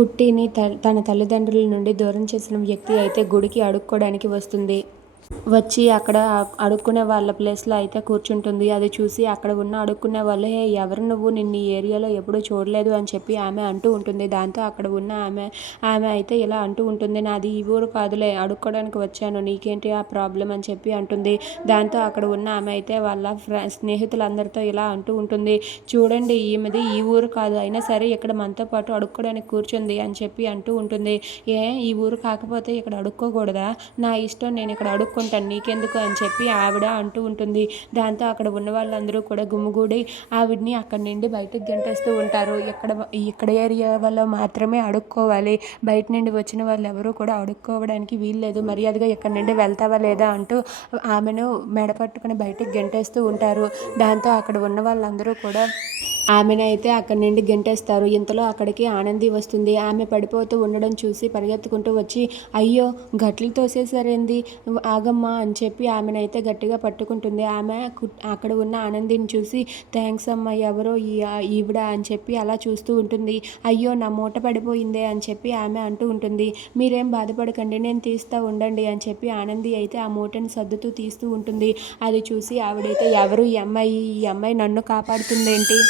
కుట్టిని త- తన తల్లిదండ్రుల నుండి దూరం చేసిన వ్యక్తి అయితే గుడికి అడుక్కోవడానికి వస్తుంది. వచ్చి అక్కడ అడుక్కునే వాళ్ళ ప్లేస్లో అయితే కూర్చుంటుంది. అది చూసి అక్కడ ఉన్న అడుక్కునే వాళ్ళు హే ఎవరు నువ్వు? నిన్ను ఈ ఏరియాలో ఎప్పుడూ చూడలేదు అని చెప్పి ఆమె అంటూ ఉంటుంది. దాంతో అక్కడ ఉన్న ఆమె ఆమె అయితే ఇలా అంటూ ఉంటుంది నాది ఈ ఊరు కాదులే అడుక్కోవడానికి వచ్చాను నీకేంటి ఆ ప్రాబ్లం అని చెప్పి అంటుంది. దాంతో అక్కడ ఉన్న ఆమె అయితే వాళ్ళ ఫ్రె స్నేహితులందరితో ఇలా అంటూ ఉంటుంది. చూడండి ఈమెది ఈ ఊరు కాదు అయినా సరే ఇక్కడ మనతో పాటు అడుక్కోవడానికి కూర్చుంది అని చెప్పి అంటూ ఉంటుంది. ఏ ఈ ఊరు కాకపోతే ఇక్కడ అడుక్కోకూడదా? నా ఇష్టం నేను ఇక్కడ అడుక్కుంటాను నీకెందుకు అని చెప్పి ఆవిడ అంటూ ఉంటుంది. దాంతో అక్కడ ఉన్న వాళ్ళందరూ కూడా గుమ్ముగూడి ఆవిడ్ని అక్కడి నుండి బయటకు గంటేస్తూ ఉంటారు. ఇక్కడ ఇక్కడ ఏరియా వాళ్ళు మాత్రమే అడుక్కోవాలి. బయట నుండి వచ్చిన వాళ్ళు ఎవరూ కూడా అడుక్కోవడానికి వీల్లేదు. మర్యాదగా ఎక్కడి నుండి వెళ్తావా లేదా అంటూ ఆమెను మెడ పట్టుకుని బయటకు గంటేస్తూ ఉంటారు. దాంతో అక్కడ ఉన్న వాళ్ళందరూ కూడా ఆమెను అయితే అక్కడి నుండి గెంటేస్తారు. ఇంతలో అక్కడికి ఆనంది వస్తుంది. ఆమె పడిపోతూ ఉండడం చూసి పరిగెత్తుకుంటూ వచ్చి అయ్యో గట్లు తోసేసారేంది ఆగమ్మా అని చెప్పి ఆమెనైతే గట్టిగా పట్టుకుంటుంది. ఆమె కు- అక్కడ ఉన్న ఆనందిని చూసి థ్యాంక్స్ అమ్మ ఎవరో ఈవిడ అని చెప్పి అలా చూస్తూ ఉంటుంది. అయ్యో నా మూట పడిపోయిందే అని చెప్పి ఆమె అంటూ ఉంటుంది. మీరేం బాధపడకండి నేను తీస్తా ఉండండి అని చెప్పి ఆనంది అయితే ఆ మూటని సర్దుతూ తీస్తూ ఉంటుంది. అది చూసి ఆవిడైతే ఎవరు ఈ అమ్మాయి? ఈ అమ్మాయి నన్ను కాపాడుతుందేంటి?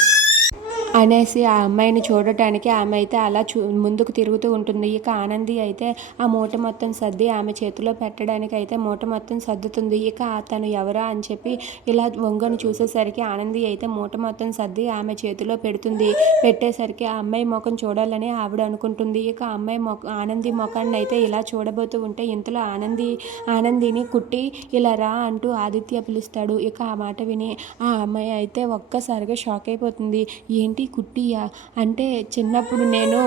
అనేసి ఆ అమ్మాయిని చూడటానికి ఆమె అయితే అలా చూ ముందుకు తిరుగుతూ ఉంటుంది. ఇక ఆనంది అయితే ఆ మూట మొత్తం సర్ది ఆమె చేతిలో పెట్టడానికి అయితే మూట మొత్తం సర్దుతుంది. ఇక తను ఎవరా అని చెప్పి ఇలా వంగను చూసేసరికి ఆనంది అయితే మూట మొత్తం సర్ది ఆమె చేతిలో పెడుతుంది. పెట్టేసరికి ఆ అమ్మాయి ముఖం చూడాలని ఆవిడ అనుకుంటుంది. ఇక అమ్మాయి మొఖ ఆనంది ముఖాన్ని అయితే ఇలా చూడబోతూ ఉంటే ఇంతలో ఆనంది ఆనందిని కుట్టి ఇలా రా అంటూ ఆదిత్య పిలుస్తాడు. ఇక ఆ మాట విని ఆ అమ్మాయి అయితే ఒక్కసారిగా షాక్ అయిపోతుంది. ఏంటి కుట్టియా? అంటే చిన్నప్పుడు నేను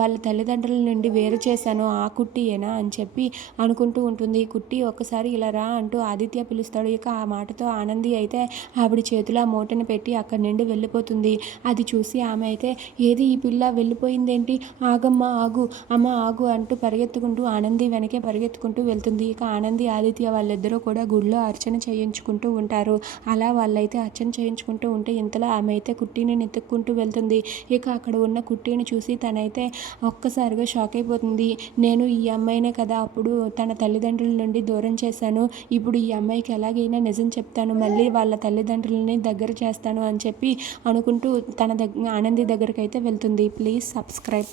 వాళ్ళ తల్లిదండ్రుల నుండి వేరు చేశాను ఆ కుట్టియేనా? అని చెప్పి అనుకుంటూ ఉంటుంది. కుట్టి ఒక్కసారి ఇలా రా అంటూ ఆదిత్య పిలుస్తాడు. ఇక ఆ మాటతో ఆనంది అయితే ఆవిడ చేతిలో ఆ మూటని పెట్టి అక్కడి నుండి వెళ్ళిపోతుంది. అది చూసి ఆమె అయితే ఏది ఈ పిల్ల వెళ్ళిపోయిందేంటి? ఆగమ్మ ఆగు అమ్మ ఆగు అంటూ పరిగెత్తుకుంటూ ఆనంది వెనకే పరిగెత్తుకుంటూ వెళ్తుంది. ఇక ఆనంది ఆదిత్య వాళ్ళిద్దరూ కూడా గుడిలో అర్చన చేయించుకుంటూ ఉంటారు. అలా వాళ్ళైతే అర్చన చేయించుకుంటూ ఉంటే ఇంతలో ఆమె అయితే కుట్టిని నెత్తుక్కుంటూ వెళ్తుంది. ఇక అక్కడ ఉన్న కుట్టిని చూసి తనైతే ఒక్కసారిగా షాక్ అయిపోతుంది. నేను ఈ అమ్మాయినే కదా అప్పుడు తన తల్లిదండ్రుల నుండి దూరం చేశాను. ఇప్పుడు ఈ అమ్మాయికి ఎలాగైనా నిజం చెప్తాను మళ్ళీ వాళ్ళ తల్లిదండ్రులని దగ్గర చేస్తాను అని చెప్పి అనుకుంటూ తన దగ్గర ఆనంది దగ్గరికి అయితే వెళ్తుంది. Please subscribe.